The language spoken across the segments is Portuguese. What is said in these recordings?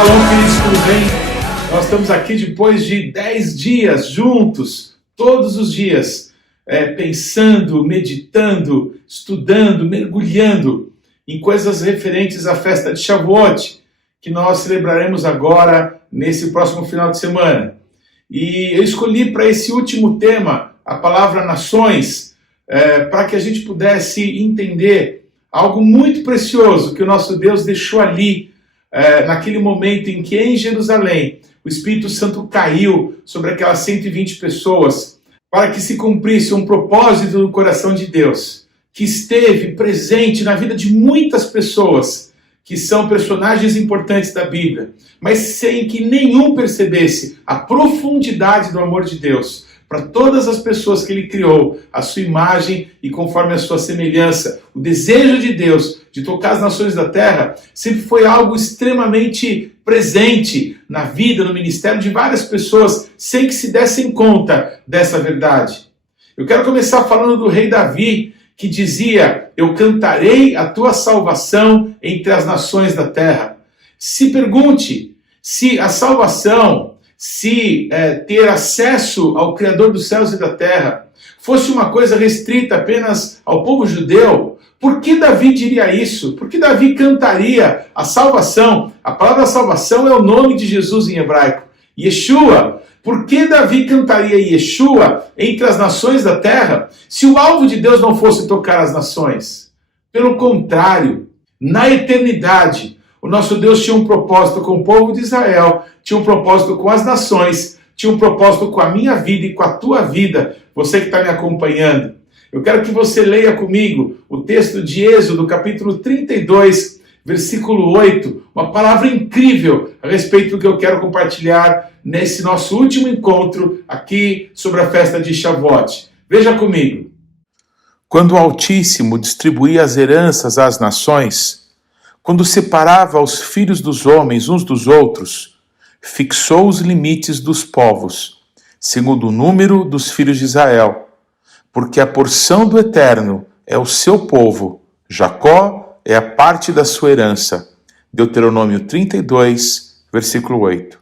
Shalom, queridos, tudo bem? Nós estamos aqui depois de 10 dias juntos, todos os dias, pensando, meditando, estudando, mergulhando em coisas referentes à festa de Shavuot, que nós celebraremos agora, nesse próximo final de semana. E eu escolhi para esse último tema a palavra nações, para que a gente pudesse entender algo muito precioso que o nosso Deus deixou ali, naquele momento em que em Jerusalém o Espírito Santo caiu sobre aquelas 120 pessoas, para que se cumprisse um propósito no coração de Deus, que esteve presente na vida de muitas pessoas, que são personagens importantes da Bíblia, mas sem que nenhum percebesse a profundidade do amor de Deus para todas as pessoas que Ele criou, a sua imagem e conforme a sua semelhança. O desejo de Deus de tocar as nações da terra sempre foi algo extremamente presente na vida, no ministério de várias pessoas, sem que se dessem conta dessa verdade. Eu quero começar falando do rei Davi, que dizia: eu cantarei a tua salvação entre as nações da terra. Se pergunte se a salvação, ter acesso ao Criador dos céus e da terra fosse uma coisa restrita apenas ao povo judeu, por que Davi diria isso? Por que Davi cantaria a salvação? A palavra salvação é o nome de Jesus em hebraico, Yeshua. Por que Davi cantaria Yeshua entre as nações da terra, se o alvo de Deus não fosse tocar as nações? Pelo contrário, na eternidade, o nosso Deus tinha um propósito com o povo de Israel, tinha um propósito com as nações, tinha um propósito com a minha vida e com a tua vida, você que está me acompanhando. Eu quero que você leia comigo o texto de Êxodo, capítulo 32, versículo 8, uma palavra incrível a respeito do que eu quero compartilhar nesse nosso último encontro aqui sobre a festa de Shavuot. Veja comigo. Quando o Altíssimo distribuía as heranças às nações, quando separava os filhos dos homens uns dos outros, fixou os limites dos povos, segundo o número dos filhos de Israel, porque a porção do Eterno é o seu povo, Jacó é a parte da sua herança. Deuteronômio 32, versículo 8.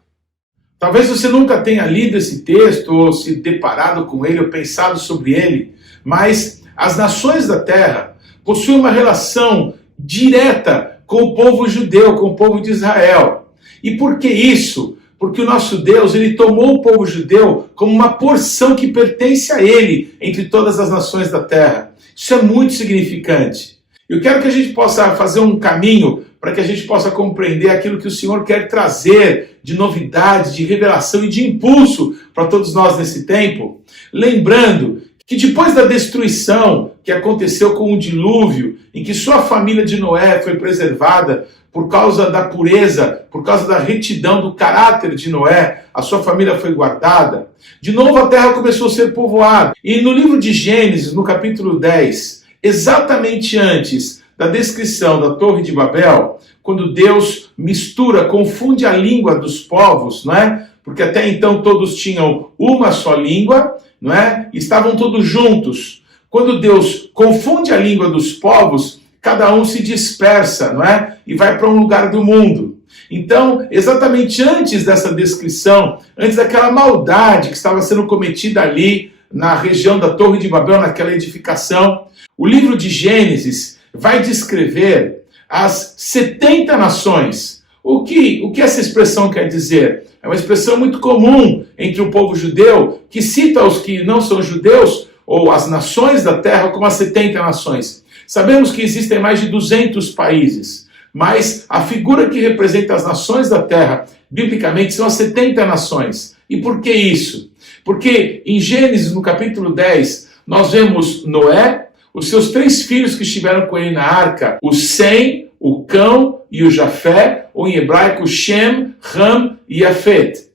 Talvez você nunca tenha lido esse texto, ou se deparado com ele, ou pensado sobre ele, mas as nações da terra possuem uma relação direta com o povo judeu, com o povo de Israel. E por que isso? Porque o nosso Deus, Ele tomou o povo judeu como uma porção que pertence a Ele entre todas as nações da terra. Isso é muito significante. Eu quero que a gente possa fazer um caminho para que a gente possa compreender aquilo que o Senhor quer trazer de novidade, de revelação e de impulso para todos nós nesse tempo. Lembrando que depois da destruição que aconteceu com o dilúvio, em que só a família de Noé foi preservada por causa da pureza, por causa da retidão do caráter de Noé, a sua família foi guardada, de novo a terra começou a ser povoada. E no livro de Gênesis, no capítulo 10, exatamente antes da descrição da Torre de Babel, quando Deus mistura, confunde a língua dos povos, não é? Porque até então todos tinham uma só língua, não é? Estavam todos juntos. Quando Deus confunde a língua dos povos, cada um se dispersa, não é? E vai para um lugar do mundo. Então, exatamente antes dessa descrição, antes daquela maldade que estava sendo cometida ali na região da Torre de Babel, naquela edificação, o livro de Gênesis vai descrever as 70 nações. O que essa expressão quer dizer? É uma expressão muito comum entre o povo judeu, que cita os que não são judeus, ou as nações da terra, como as 70 nações. Sabemos que existem mais de 200 países, mas a figura que representa as nações da terra, biblicamente, são as 70 nações. E por que isso? Porque em Gênesis, no capítulo 10, nós vemos Noé, os seus 3 filhos que estiveram com ele na arca, o Sem, o Cão e o Jafé, ou em hebraico Shem, Ham e Yafet.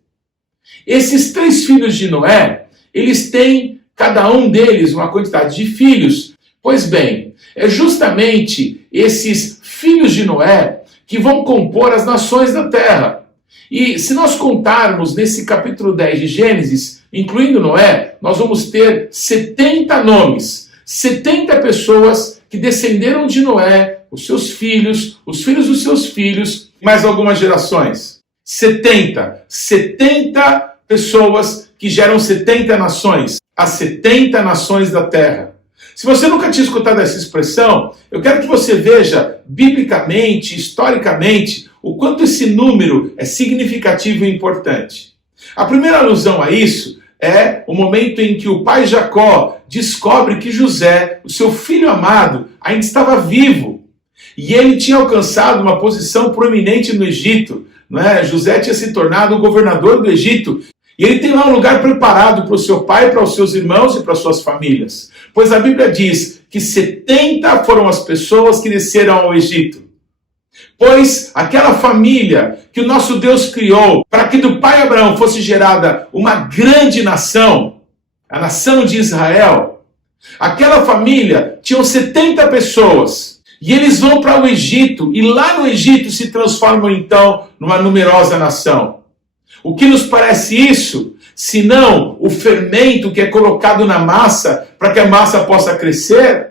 Esses 3 filhos de Noé, eles têm, cada um deles, uma quantidade de filhos. Pois bem, é justamente esses filhos de Noé que vão compor as nações da terra. E se nós contarmos nesse capítulo 10 de Gênesis, incluindo Noé, nós vamos ter 70 nomes, 70 pessoas que descenderam de Noé, os seus filhos, os filhos dos seus filhos, mais algumas gerações. 70 pessoas que geram 70 nações, as 70 nações da terra. Se você nunca tinha escutado essa expressão, eu quero que você veja, biblicamente, historicamente, o quanto esse número é significativo e importante. A primeira alusão a isso é o momento em que o pai Jacó descobre que José, o seu filho amado, ainda estava vivo. E ele tinha alcançado uma posição proeminente no Egito. José tinha se tornado o governador do Egito. E ele tem lá um lugar preparado para o seu pai, para os seus irmãos e para as suas famílias. Pois a Bíblia diz que 70 foram as pessoas que desceram ao Egito. Pois aquela família que o nosso Deus criou para que do pai Abraão fosse gerada uma grande nação, a nação de Israel, aquela família tinham 70 pessoas. E eles vão para o Egito, e lá no Egito se transformam então numa numerosa nação. O que nos parece isso? Senão o fermento que é colocado na massa para que a massa possa crescer?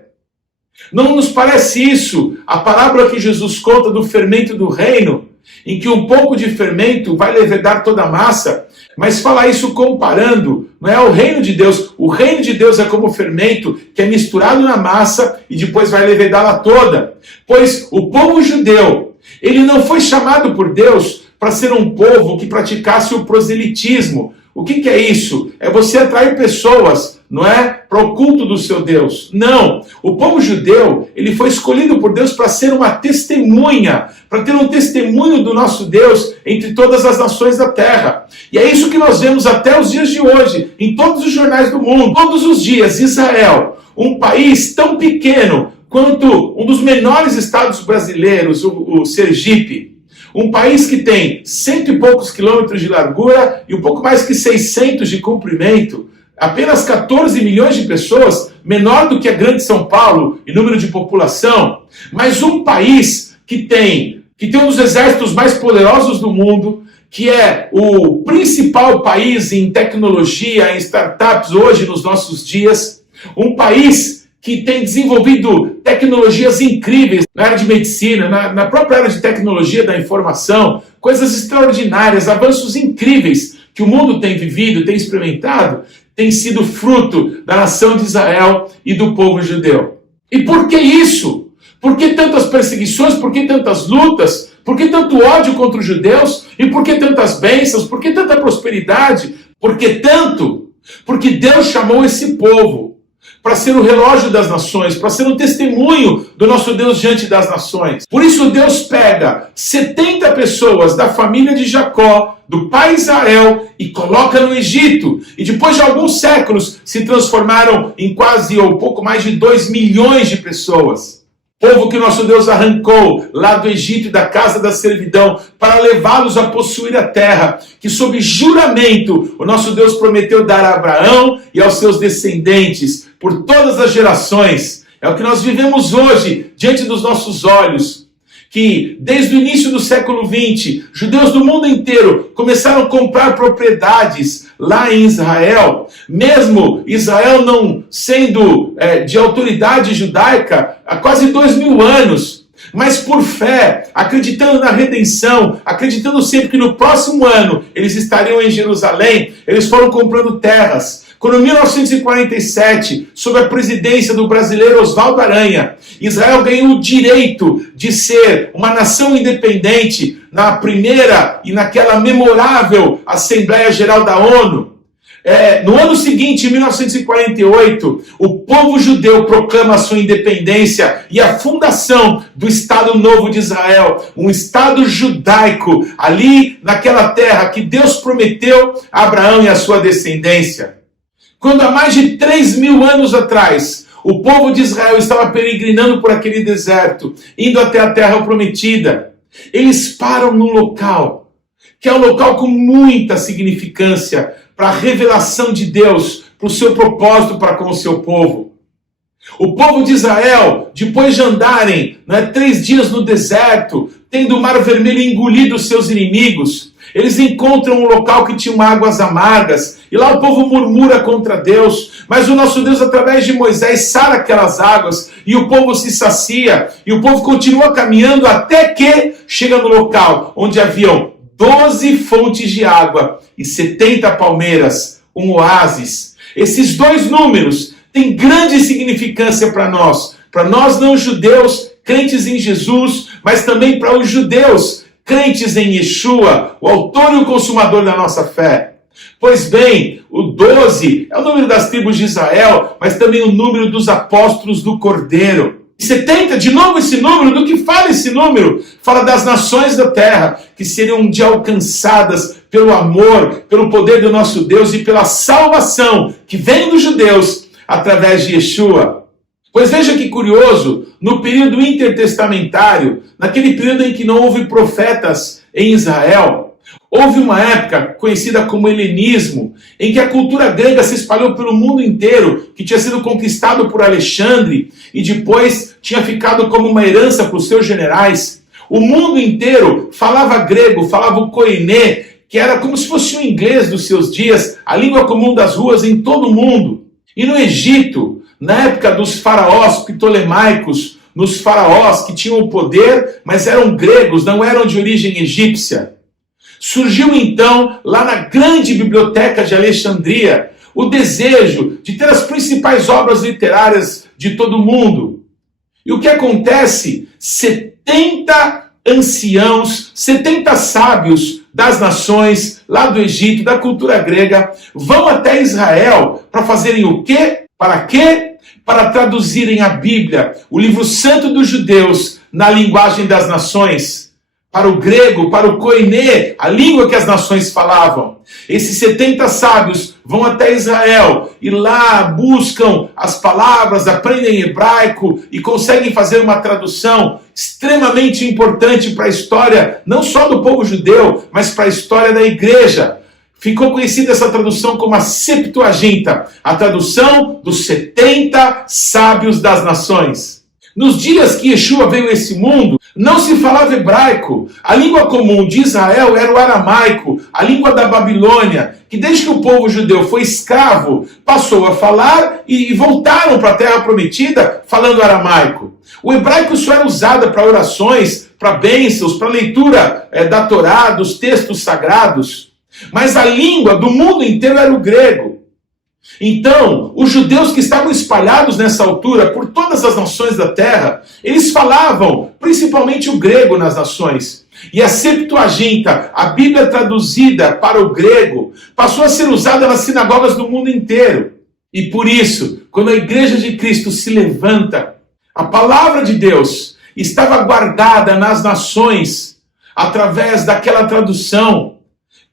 Não nos parece isso a parábola que Jesus conta do fermento do reino, em que um pouco de fermento vai levedar toda a massa, mas fala isso comparando, não é o reino de Deus. O reino de Deus é como fermento que é misturado na massa e depois vai levedá-la toda. Pois o povo judeu, ele não foi chamado por Deus para ser um povo que praticasse o proselitismo. O que é isso? É você atrair pessoas, não é? Para o culto do seu Deus. Não. O povo judeu, ele foi escolhido por Deus para ser uma testemunha, para ter um testemunho do nosso Deus entre todas as nações da terra. E é isso que nós vemos até os dias de hoje, em todos os jornais do mundo. Todos os dias, Israel, um país tão pequeno quanto um dos menores estados brasileiros, o Sergipe, um país que tem 100 e poucos quilômetros de largura e um pouco mais que 600 de comprimento, apenas 14 milhões de pessoas, menor do que a grande São Paulo em número de população, mas um país que tem um dos exércitos mais poderosos do mundo, que é o principal país em tecnologia, em startups hoje nos nossos dias, um país que tem desenvolvido tecnologias incríveis na área de medicina, na própria área de tecnologia da informação, coisas extraordinárias, avanços incríveis que o mundo tem vivido, tem experimentado, tem sido fruto da nação de Israel e do povo judeu. E por que isso? Por que tantas perseguições? Por que tantas lutas? Por que tanto ódio contra os judeus? E por que tantas bênçãos? Por que tanta prosperidade? Por que tanto? Porque Deus chamou esse povo para ser o relógio das nações, para ser um testemunho do nosso Deus diante das nações. Por isso Deus pega 70 pessoas da família de Jacó, do pai Israel, e coloca no Egito. E depois de alguns séculos se transformaram em quase ou pouco mais de 2 milhões de pessoas. Povo que o nosso Deus arrancou lá do Egito e da casa da servidão para levá-los a possuir a terra, que sob juramento o nosso Deus prometeu dar a Abraão e aos seus descendentes por todas as gerações. É o que nós vivemos hoje diante dos nossos olhos, que desde o início do século XX, judeus do mundo inteiro começaram a comprar propriedades lá em Israel, mesmo Israel não sendo de autoridade judaica há quase 2000 anos, mas por fé, acreditando na redenção, acreditando sempre que no próximo ano eles estariam em Jerusalém, eles foram comprando terras. Quando em 1947, sob a presidência do brasileiro Oswaldo Aranha, Israel ganhou o direito de ser uma nação independente na primeira e naquela memorável Assembleia Geral da ONU. No ano seguinte, em 1948, o povo judeu proclama a sua independência e a fundação do Estado Novo de Israel, um Estado judaico, ali naquela terra que Deus prometeu a Abraão e a sua descendência. Quando há mais de 3.000 anos atrás, o povo de Israel estava peregrinando por aquele deserto, indo até a terra prometida, eles param num local, que é um local com muita significância para a revelação de Deus, para o seu propósito para com o seu povo. O povo de Israel, depois de andarem 3 dias no deserto, tendo o Mar Vermelho engolido os seus inimigos, eles encontram um local que tinha águas amargas, e lá o povo murmura contra Deus, mas o nosso Deus, através de Moisés, sara aquelas águas, e o povo se sacia, e o povo continua caminhando até que chega no local onde haviam 12 fontes de água e 70 palmeiras, um oásis. Esses dois números têm grande significância para nós não judeus crentes em Jesus, mas também para os judeus crentes em Yeshua, o autor e o consumador da nossa fé. Pois bem, o 12 é o número das tribos de Israel, mas também o número dos apóstolos do Cordeiro. E 70, de novo esse número, do que fala esse número? Fala das nações da terra, que seriam um dia alcançadas pelo amor, pelo poder do nosso Deus e pela salvação que vem dos judeus através de Yeshua. Pois veja que curioso, no período intertestamentário, naquele período em que não houve profetas em Israel, houve uma época conhecida como helenismo, em que a cultura grega se espalhou pelo mundo inteiro, que tinha sido conquistado por Alexandre e depois tinha ficado como uma herança para os seus generais. O mundo inteiro falava grego, falava o koiné, que era como se fosse o inglês dos seus dias, a língua comum das ruas em todo o mundo. E no Egito, na época dos faraós ptolemaicos, nos faraós que tinham o poder, mas eram gregos, não eram de origem egípcia, surgiu então, lá na grande biblioteca de Alexandria, o desejo de ter as principais obras literárias de todo o mundo. E o que acontece? 70 anciãos, 70 sábios das nações, lá do Egito, da cultura grega, vão até Israel para fazerem o quê? Para quê? Para traduzirem a Bíblia, o livro santo dos judeus, na linguagem das nações, para o grego, para o koiné, a língua que as nações falavam. Esses 70 sábios vão até Israel e lá buscam as palavras, aprendem hebraico e conseguem fazer uma tradução extremamente importante para a história, não só do povo judeu, mas para a história da igreja. Ficou conhecida essa tradução como a Septuaginta, a tradução dos 70 sábios das nações. Nos dias que Yeshua veio a esse mundo, não se falava hebraico. A língua comum de Israel era o aramaico, a língua da Babilônia, que desde que o povo judeu foi escravo, passou a falar e voltaram para a terra prometida falando aramaico. O hebraico só era usado para orações, para bênçãos, para leitura da Torá, dos textos sagrados. Mas a língua do mundo inteiro era o grego. Então, os judeus que estavam espalhados nessa altura por todas as nações da terra, eles falavam principalmente o grego nas nações. E a Septuaginta, a Bíblia traduzida para o grego, passou a ser usada nas sinagogas do mundo inteiro. E por isso, quando a igreja de Cristo se levanta, a palavra de Deus estava guardada nas nações através daquela tradução.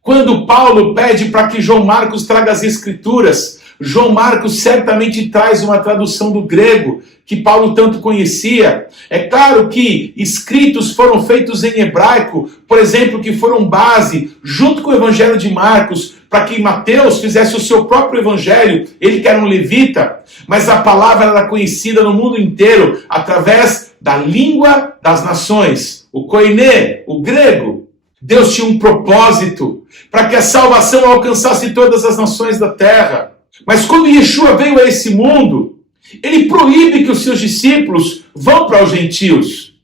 Quando Paulo pede para que João Marcos traga as Escrituras, João Marcos certamente traz uma tradução do grego que Paulo tanto conhecia. É claro que escritos foram feitos em hebraico, por exemplo, que foram base, junto com o Evangelho de Marcos, para que Mateus fizesse o seu próprio evangelho, ele que era um levita, mas a palavra era conhecida no mundo inteiro através da língua das nações, o koiné, o grego. Deus tinha um propósito para que a salvação alcançasse todas as nações da terra. Mas quando Yeshua veio a esse mundo, ele proíbe que os seus discípulos vão para os gentios.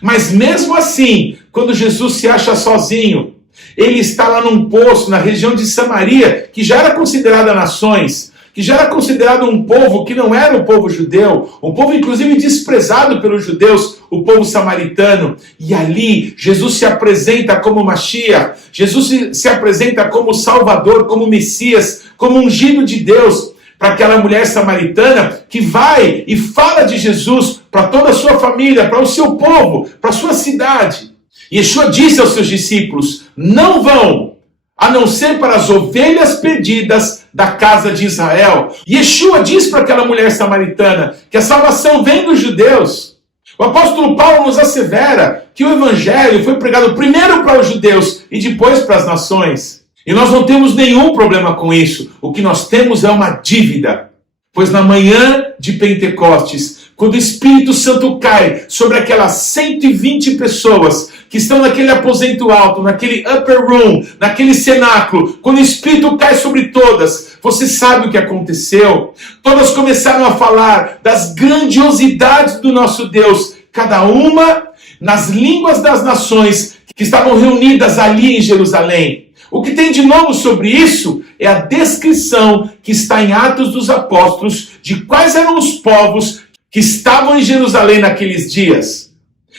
Mas mesmo assim, quando Jesus se acha sozinho, ele está lá num poço, na região de Samaria, que já era considerada nações, que já era considerado um povo que não era o povo judeu, um povo inclusive desprezado pelos judeus, o povo samaritano. E ali, Jesus se apresenta como Mashiach, Jesus se apresenta como Salvador, como Messias, como ungido de Deus, para aquela mulher samaritana que vai e fala de Jesus para toda a sua família, para o seu povo, para a sua cidade. Yeshua disse aos seus discípulos, não vão, a não ser para as ovelhas perdidas da casa de Israel. Yeshua diz para aquela mulher samaritana que a salvação vem dos judeus. O apóstolo Paulo nos assevera que o evangelho foi pregado primeiro para os judeus e depois para as nações. E nós não temos nenhum problema com isso. O que nós temos é uma dívida. Pois na manhã de Pentecostes, quando o Espírito Santo cai sobre aquelas 120 pessoas que estão naquele aposento alto, naquele upper room, naquele cenáculo, quando o Espírito cai sobre todas, você sabe o que aconteceu? Todas começaram a falar das grandiosidades do nosso Deus, cada uma nas línguas das nações que estavam reunidas ali em Jerusalém. O que tem de novo sobre isso é a descrição que está em Atos dos Apóstolos de quais eram os povos que estavam em Jerusalém naqueles dias.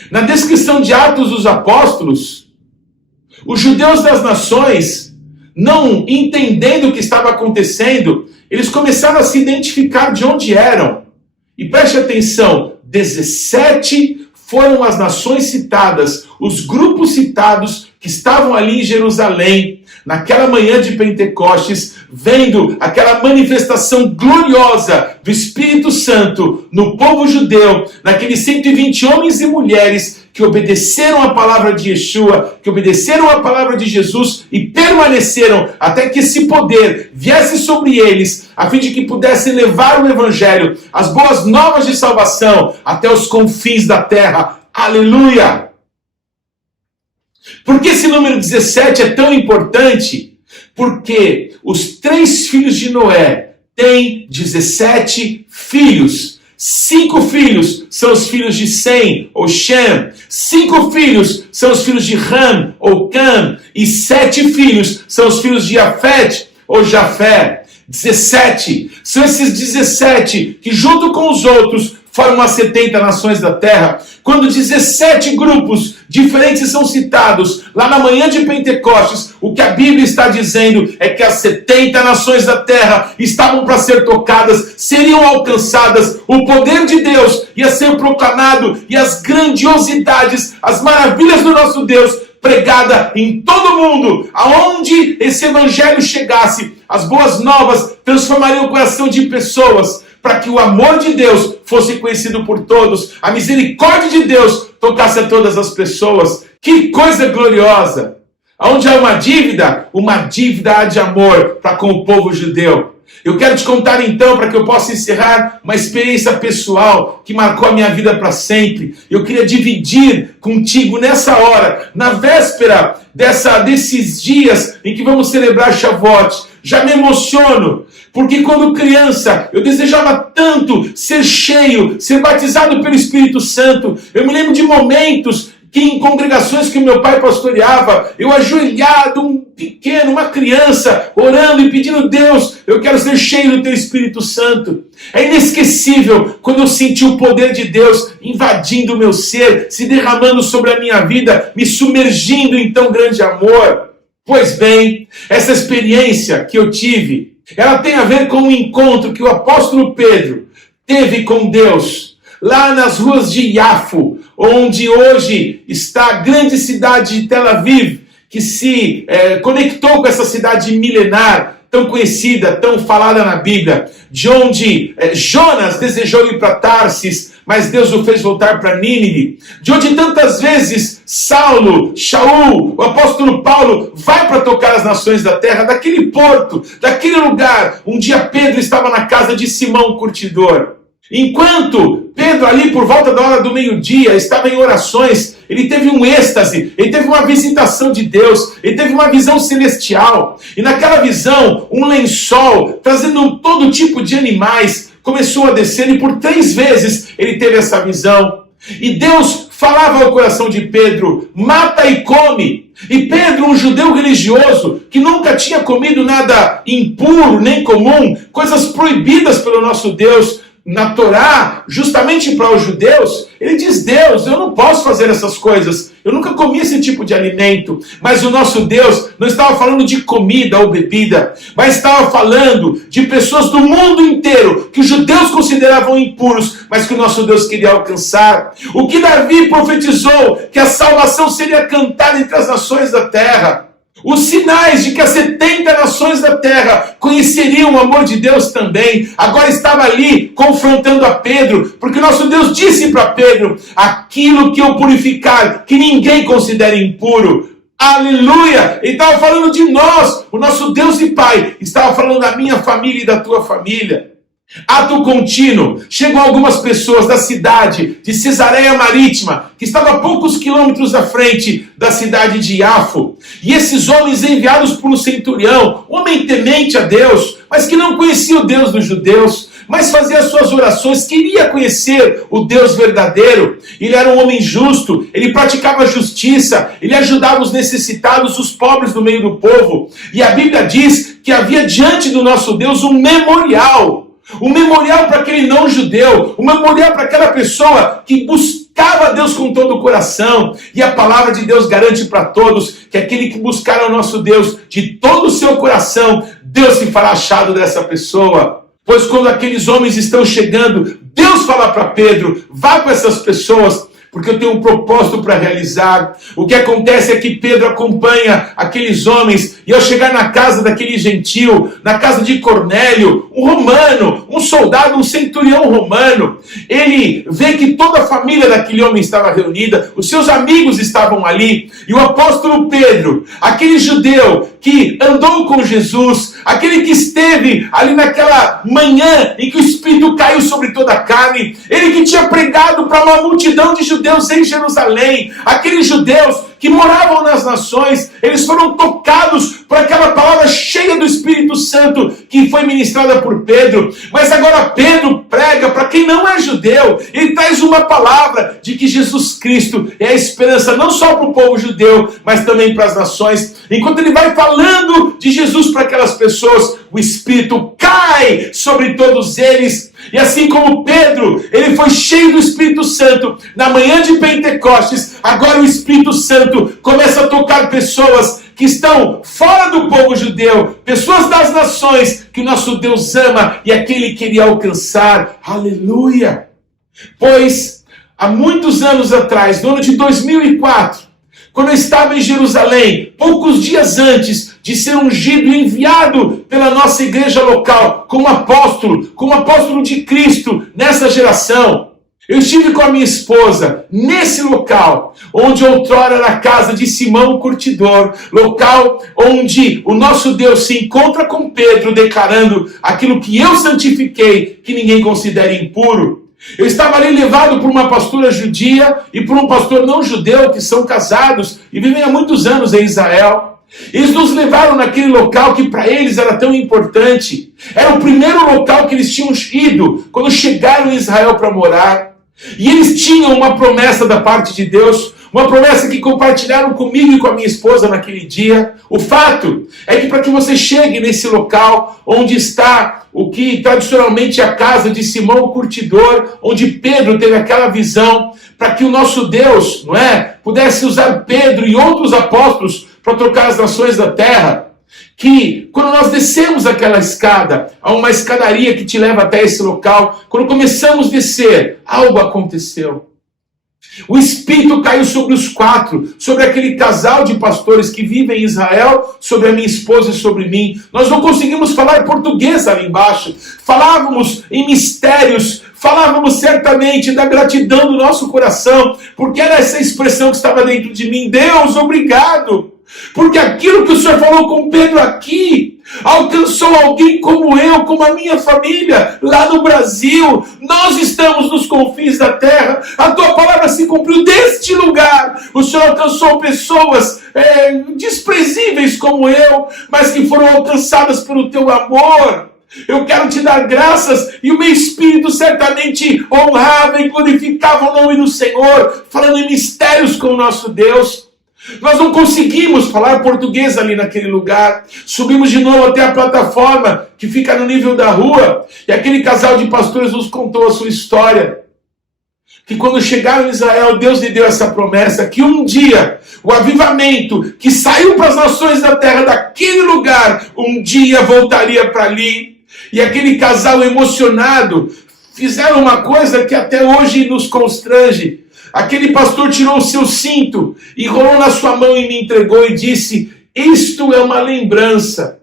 Na descrição de Atos dos Apóstolos, os judeus das nações, não entendendo o que estava acontecendo, eles começaram a se identificar de onde eram. E preste atenção, 17 foram as nações citadas, os grupos citados que estavam ali em Jerusalém, naquela manhã de Pentecostes, vendo aquela manifestação gloriosa do Espírito Santo no povo judeu, naqueles 120 homens e mulheres que obedeceram a palavra de Yeshua, que obedeceram a palavra de Jesus e permaneceram até que esse poder viesse sobre eles, a fim de que pudessem levar o Evangelho, as boas novas de salvação, até os confins da terra. Aleluia! Por que esse número 17 é tão importante? Porque os 3 filhos de Noé têm 17 filhos. 5 filhos são os filhos de Sem, ou Shem. 5 filhos são os filhos de Ram, ou Cam. E 7 filhos são os filhos de Jafete, ou Jafé. 17. São esses 17 que, junto com os outros, formam as 70 nações da terra. Quando 17 grupos diferentes são citados lá na manhã de Pentecostes, o que a Bíblia está dizendo é que as 70 nações da terra estavam para ser tocadas, seriam alcançadas, o poder de Deus ia ser proclamado e as grandiosidades, as maravilhas do nosso Deus pregada em todo o mundo, aonde esse evangelho chegasse, as boas novas transformariam o coração de pessoas, para que o amor de Deus fosse conhecido por todos, a misericórdia de Deus tocasse a todas as pessoas. Que coisa gloriosa! Onde há uma dívida há de amor para com o povo judeu. Eu quero te contar então, para que eu possa encerrar, uma experiência pessoal que marcou a minha vida para sempre. Eu queria dividir contigo nessa hora, na véspera desses dias em que vamos celebrar Shavuot. Já me emociono, porque quando criança eu desejava tanto ser cheio, ser batizado pelo Espírito Santo. Eu me lembro de momentos que em congregações que o meu pai pastoreava, eu ajoelhado, um pequeno, uma criança, orando e pedindo: Deus, eu quero ser cheio do Teu Espírito Santo. É inesquecível quando eu senti o poder de Deus invadindo o meu ser, se derramando sobre a minha vida, me submergindo em tão grande amor. Pois bem, essa experiência que eu tive, ela tem a ver com o encontro que o apóstolo Pedro teve com Deus, lá nas ruas de Yafo, onde hoje está a grande cidade de Tel Aviv, que se conectou com essa cidade milenar, tão conhecida, tão falada na Bíblia, de onde Jonas desejou ir para Tarsis, mas Deus o fez voltar para Nínive, de onde tantas vezes Saulo, Shaul, o apóstolo Paulo vai para tocar as nações da terra, daquele porto, daquele lugar. Um dia Pedro estava na casa de Simão, o curtidor. Enquanto Pedro, ali por volta da hora do meio-dia, estava em orações, ele teve um êxtase, ele teve uma visitação de Deus, ele teve uma visão celestial. E naquela visão, um lençol, trazendo todo tipo de animais, começou a descer, e por 3 vezes ele teve essa visão. E Deus falava ao coração de Pedro: mata e come. E Pedro, um judeu religioso, que nunca tinha comido nada impuro nem comum, coisas proibidas pelo nosso Deus, na Torá, justamente para os judeus, ele diz: Deus, eu não posso fazer essas coisas, eu nunca comi esse tipo de alimento. Mas o nosso Deus não estava falando de comida ou bebida, mas estava falando de pessoas do mundo inteiro, que os judeus consideravam impuros, mas que o nosso Deus queria alcançar. O que Davi profetizou, que a salvação seria cantada entre as nações da terra. Os sinais de que as 70 nações da terra conheceriam o amor de Deus também, agora estava ali confrontando a Pedro, porque o nosso Deus disse para Pedro: aquilo que eu purificar, que ninguém considere impuro. Aleluia! Ele estava falando de nós, o nosso Deus e Pai estava falando da minha família e da tua família. Ato contínuo, chegam algumas pessoas da cidade de Cesareia Marítima, que estava a poucos quilômetros à frente da cidade de Yafo. E esses homens, enviados por um centurião, homem temente a Deus, mas que não conhecia o Deus dos judeus, mas fazia as suas orações, queria conhecer o Deus verdadeiro. Ele era um homem justo, ele praticava justiça, ele ajudava os necessitados, os pobres no meio do povo. E a Bíblia diz que havia diante do nosso Deus um memorial para aquele não judeu, um memorial para aquela pessoa que buscava a Deus com todo o coração. E a palavra de Deus garante para todos que aquele que buscar ao nosso Deus de todo o seu coração, Deus se fará achado dessa pessoa. Pois quando aqueles homens estão chegando, Deus fala para Pedro: vá com essas pessoas, porque eu tenho um propósito para realizar. O que acontece é que Pedro acompanha aqueles homens, e ao chegar na casa daquele gentil, na casa de Cornélio, um romano, um soldado, um centurião romano, ele vê que toda a família daquele homem estava reunida, os seus amigos estavam ali, e o apóstolo Pedro, aquele judeu que andou com Jesus, aquele que esteve ali naquela manhã em que o Espírito caiu sobre toda a carne, ele que tinha pregado para uma multidão de judeus em Jerusalém, aqueles judeus que moravam nas nações, eles foram tocados por aquela palavra cheia do Espírito Santo que foi ministrada por Pedro. Mas agora Pedro prega para quem não é judeu, ele traz uma palavra de que Jesus Cristo é a esperança não só para o povo judeu, mas também para as nações. Enquanto ele vai falando de Jesus para aquelas pessoas, o Espírito cai sobre todos eles. E assim como Pedro, ele foi cheio do Espírito Santo na manhã de Pentecostes, agora o Espírito Santo começa a tocar pessoas que estão fora do povo judeu, pessoas das nações que o nosso Deus ama e aquele queria alcançar. Aleluia! Pois, há muitos anos atrás, no ano de 2004, quando eu estava em Jerusalém, poucos dias antes de ser ungido e enviado pela nossa igreja local como apóstolo de Cristo nessa geração, eu estive com a minha esposa nesse local, onde outrora era a casa de Simão o Curtidor, local onde o nosso Deus se encontra com Pedro, declarando aquilo que eu santifiquei, que ninguém considere impuro. Eu estava ali levado por uma pastora judia e por um pastor não judeu, que são casados e vivem há muitos anos em Israel. Eles nos levaram naquele local que para eles era tão importante. Era o primeiro local que eles tinham ido quando chegaram em Israel para morar. E eles tinham uma promessa da parte de Deus, uma promessa que compartilharam comigo e com a minha esposa naquele dia. O fato é que para que você chegue nesse local onde está o que tradicionalmente é a casa de Simão o Curtidor, onde Pedro teve aquela visão, para que o nosso Deus, não é, pudesse usar Pedro e outros apóstolos para trocar as nações da terra, que quando nós descemos aquela escada, há uma escadaria que te leva até esse local, quando começamos a descer, algo aconteceu. O Espírito caiu sobre os quatro, sobre aquele casal de pastores que vivem em Israel, sobre a minha esposa e sobre mim. Nós não conseguimos falar português ali embaixo. Falávamos em mistérios, falávamos certamente da gratidão do nosso coração, porque era essa expressão que estava dentro de mim. Deus, obrigado, porque aquilo que o Senhor falou com Pedro aqui alcançou alguém como eu, como a minha família, lá no Brasil. Nós estamos nos confins da terra, a tua palavra se cumpriu deste lugar. O Senhor alcançou pessoas desprezíveis como eu, mas que foram alcançadas pelo teu amor. Eu quero te dar graças, e o meu espírito certamente honrava e glorificava o nome do Senhor, falando em mistérios com o nosso Deus. Nós não conseguimos falar português ali naquele lugar. Subimos de novo até a plataforma que fica no nível da rua, e aquele casal de pastores nos contou a sua história. Que quando chegaram em Israel, Deus lhe deu essa promessa, que um dia o avivamento que saiu para as nações da terra daquele lugar, um dia voltaria para ali. E aquele casal emocionado fizeram uma coisa que até hoje nos constrange. Aquele pastor tirou o seu cinto, enrolou na sua mão e me entregou e disse: isto é uma lembrança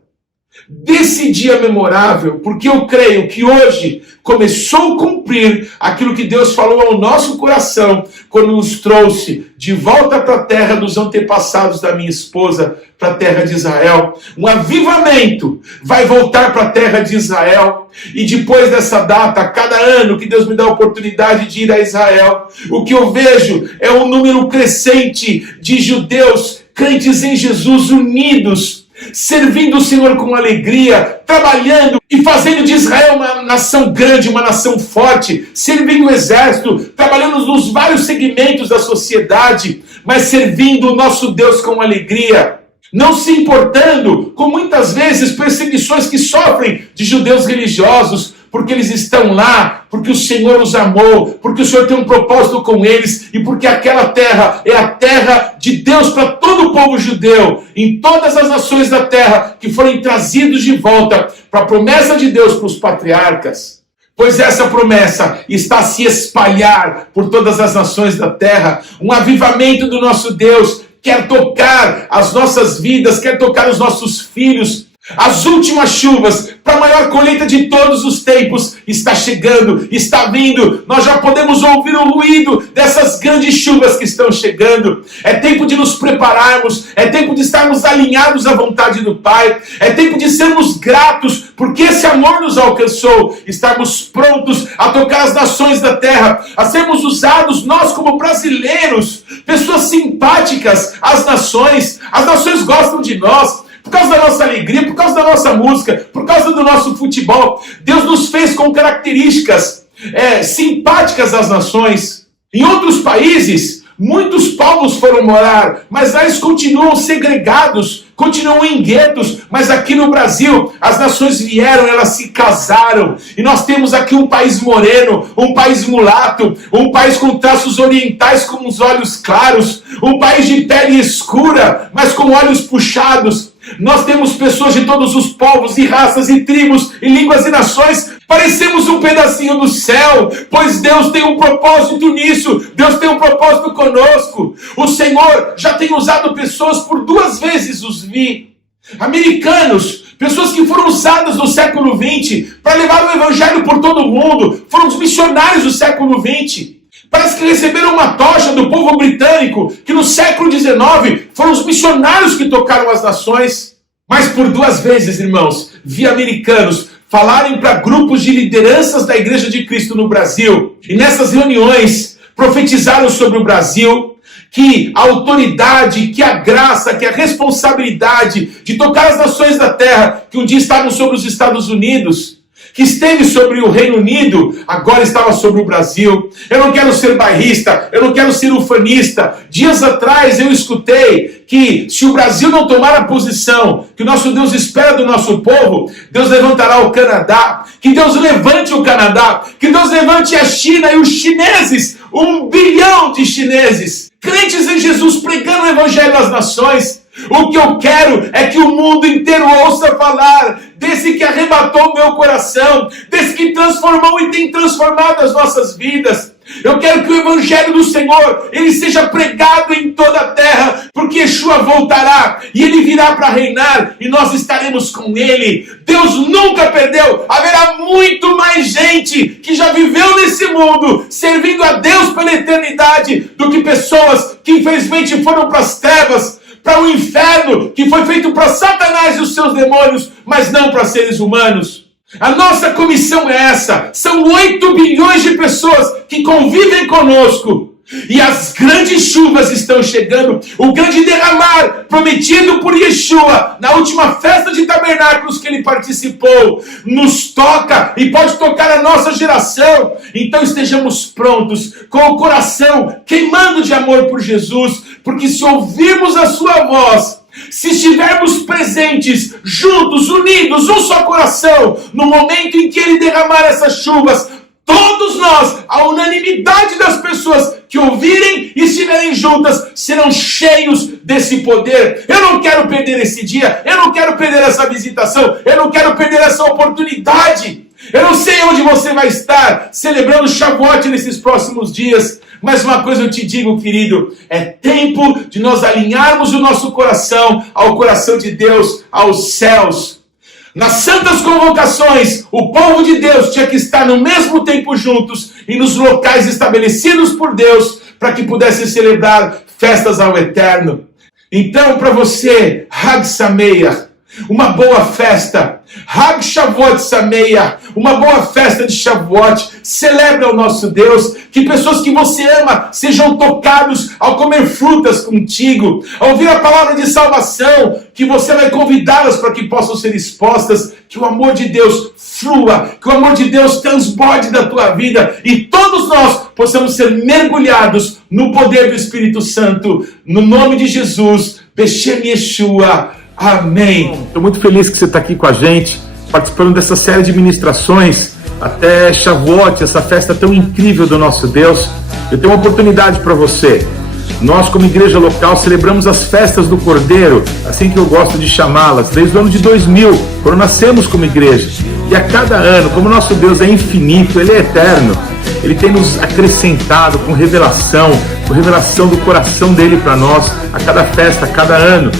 desse dia memorável, porque eu creio que hoje começou a cumprir aquilo que Deus falou ao nosso coração quando nos trouxe de volta para a terra dos antepassados da minha esposa, para a terra de Israel. Um avivamento vai voltar para a terra de Israel, e depois dessa data, a cada ano que Deus me dá a oportunidade de ir a Israel, o que eu vejo é um número crescente de judeus crentes em Jesus unidos, servindo o Senhor com alegria, trabalhando e fazendo de Israel uma nação grande, uma nação forte, servindo o exército, trabalhando nos vários segmentos da sociedade, mas servindo o nosso Deus com alegria, não se importando com muitas vezes perseguições que sofrem de judeus religiosos, porque eles estão lá, porque o Senhor os amou, porque o Senhor tem um propósito com eles e porque aquela terra é a terra de Deus para todo o povo judeu, em todas as nações da terra que forem trazidos de volta para a promessa de Deus para os patriarcas. Pois essa promessa está a se espalhar por todas as nações da terra, um avivamento do nosso Deus quer tocar as nossas vidas, quer tocar os nossos filhos. As últimas chuvas para a maior colheita de todos os tempos está chegando, está vindo. Nós já podemos ouvir o ruído dessas grandes chuvas que estão chegando. É tempo de nos prepararmos, é tempo de estarmos alinhados à vontade do Pai, é tempo de sermos gratos porque esse amor nos alcançou, estarmos prontos a tocar as nações da terra, a sermos usados nós como brasileiros, pessoas simpáticas às nações. As nações gostam de nós por causa da nossa alegria, por causa da nossa música, por causa do nosso futebol. Deus nos fez com características simpáticas às nações. Em outros países, muitos povos foram morar, mas lá eles continuam segregados, continuam em guetos. Mas aqui no Brasil, as nações vieram, elas se casaram. E nós temos aqui um país moreno, um país mulato, um país com traços orientais com os olhos claros, um país de pele escura, mas com olhos puxados. Nós temos pessoas de todos os povos e raças e tribos e línguas e nações. Parecemos um pedacinho do céu, pois Deus tem um propósito nisso. Deus tem um propósito conosco. O Senhor já tem usado pessoas, por 2 vezes os vi. Americanos, pessoas que foram usadas no século XX para levar o evangelho por todo o mundo. Foram os missionários do século XX. Parece que receberam uma tocha do povo britânico, que no século XIX foram os missionários que tocaram as nações. Mas por 2 vezes, irmãos, vi americanos falarem para grupos de lideranças da Igreja de Cristo no Brasil. E nessas reuniões profetizaram sobre o Brasil, que a autoridade, que a graça, que a responsabilidade de tocar as nações da terra, que um dia estavam sobre os Estados Unidos, que esteve sobre o Reino Unido, agora estava sobre o Brasil. Eu não quero ser bairrista, eu não quero ser ufanista. Dias atrás eu escutei que se o Brasil não tomar a posição que o nosso Deus espera do nosso povo, Deus levantará o Canadá, que Deus levante o Canadá, que Deus levante a China e os chineses, 1 bilhão de chineses, crentes em Jesus, pregando o evangelho às nações. O que eu quero é que o mundo inteiro ouça falar desse que arrebatou o meu coração, desse que transformou e tem transformado as nossas vidas. Eu quero que o evangelho do Senhor, ele seja pregado em toda a terra, porque Yeshua voltará e ele virá para reinar e nós estaremos com ele. Deus nunca perdeu. Haverá muito mais gente que já viveu nesse mundo servindo a Deus pela eternidade do que pessoas que infelizmente foram para as trevas, para o inferno, que foi feito para Satanás e os seus demônios, mas não para seres humanos. A nossa comissão é essa. São 8 bilhões de pessoas que convivem conosco. E as grandes chuvas estão chegando. O grande derramar prometido por Yeshua na última festa de tabernáculos que ele participou nos toca e pode tocar a nossa geração. Então estejamos prontos, com o coração queimando de amor por Jesus, porque se ouvirmos a sua voz, se estivermos presentes, juntos, unidos, um só coração, no momento em que ele derramar essas chuvas, todos nós, a unanimidade das pessoas que ouvirem e estiverem juntas, serão cheios desse poder. Eu não quero perder esse dia, eu não quero perder essa visitação, eu não quero perder essa oportunidade. Eu não sei onde você vai estar celebrando Shavuot nesses próximos dias, mas uma coisa eu te digo, querido, é tempo de nós alinharmos o nosso coração ao coração de Deus, aos céus. Nas santas convocações, o povo de Deus tinha que estar no mesmo tempo juntos e nos locais estabelecidos por Deus para que pudessem celebrar festas ao Eterno. Então, para você, Hag Sameach, uma boa festa. Hag Shavuot Sameia, uma boa festa de Shavuot. Celebra o nosso Deus. Que pessoas que você ama sejam tocados ao comer frutas contigo, ao ouvir a palavra de salvação, que você vai convidá-las para que possam ser expostas. Que o amor de Deus flua, que o amor de Deus transborde da tua vida e todos nós possamos ser mergulhados no poder do Espírito Santo, no nome de Jesus, Beshem Yeshua, amém. Estou muito feliz que você está aqui com a gente, participando dessa série de ministrações até Shavuot, essa festa tão incrível do nosso Deus. Eu tenho uma oportunidade para você. Nós, como igreja local, celebramos as festas do Cordeiro, assim que eu gosto de chamá-las, desde o ano de 2000, quando nascemos como igreja. E a cada ano, como nosso Deus é infinito, Ele é eterno, Ele tem nos acrescentado com revelação do coração dEle para nós, a cada festa, a cada ano.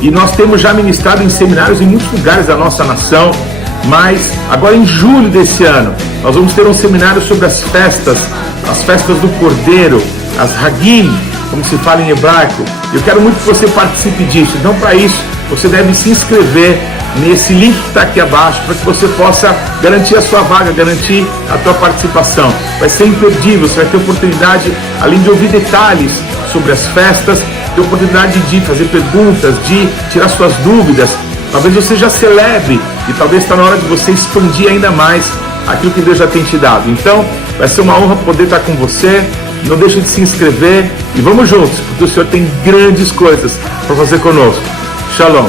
E nós temos já ministrado em seminários em muitos lugares da nossa nação, mas agora em julho desse ano, nós vamos ter um seminário sobre as festas do Cordeiro, as Hagim, como se fala em hebraico. Eu quero muito que você participe disso. Então, para isso, você deve se inscrever nesse link que está aqui abaixo, para que você possa garantir a sua vaga, garantir a tua participação. Vai ser imperdível, você vai ter oportunidade, além de ouvir detalhes sobre as festas, ter oportunidade de fazer perguntas, de tirar suas dúvidas. Talvez você já celebre e talvez está na hora de você expandir ainda mais aquilo que Deus já tem te dado. Então, vai ser uma honra poder estar com você. Não deixe de se inscrever e vamos juntos, porque o Senhor tem grandes coisas para fazer conosco. Shalom.